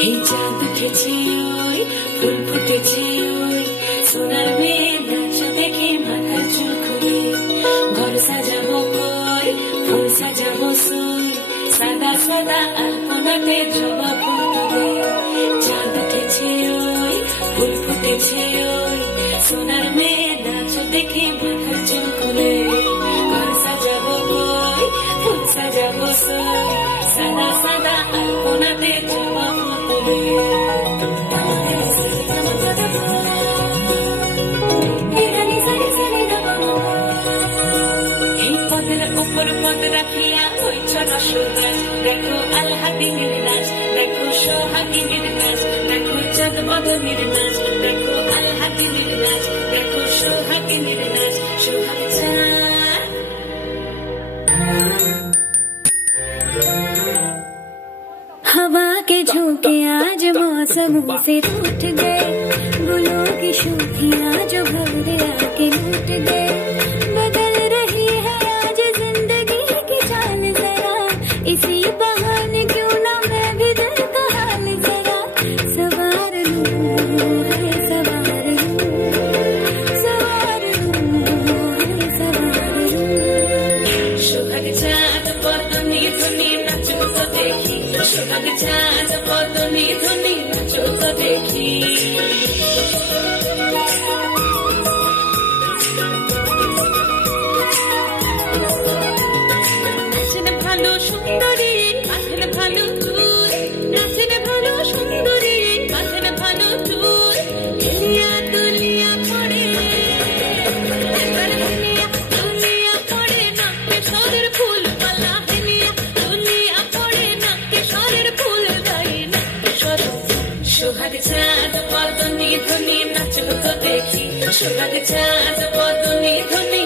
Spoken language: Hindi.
এই চাঁদ উঠেছে ওই ফুল ফুটেছে ওই সোনার মেয়ে নাচ দেখে মাথার চুল খুলে ঘর সাজাবো কই ফুল সাজাবো সই সাদা সাদা আলপনাতে জবা ফুল তুলে চাঁদ উঠেছে ওই ফুল ফুটেছে ওই সোনার মেয়ে নাচ দেখে মাথার চুল খুলে ঘর সাজাবো কই ফুল সাজাবো সই সাদা সাদা আলপনাতে জবা ফুল তুলে উপর পদ রাখিয়া ওই ছোট সুগাস দেখো আলহাদিনের নাচ দেখো সোহাগিনীর নাচ দেখো চাঁদ বদনের নাচ দেখো আলহাদিনের নাচ দেখো সোহাগিনীর নাচ সোহাগ চাঁদ हवा के झोंके आज मौसमों से रूठ गए गुलों की शोखियां जो भवरे आके लूट गए बदल रही है आज जिंदगी की चाल जरा इसी बहाने क्यों ना मैं भी दिल का हाल जरा सवार लूं सवार लूं सोहाग चाँद बदनी धुनी नाचो तो देखी সোহাগ চাঁদ বদনে ধনে নাচো তো দেখি নাচেন ভালো সুন্দরী বাঁধেন ভালো তুই নাচেন ভালো সুন্দরী বাঁধেন ভালো তুই হেলিয়া দুলিয়া পড়ে একবার হেলিয়া দুলিয়া পড়ে নাকে সদের ফুল পালা হেলিয়া দুলিয়া পড়ে নাকে সদের ফুল গায়ে নাকে সদ সোহাগ চাঁদ বদনে ধনে নাচো তো দেখি সোহাগ চাঁদ বদনে ধনে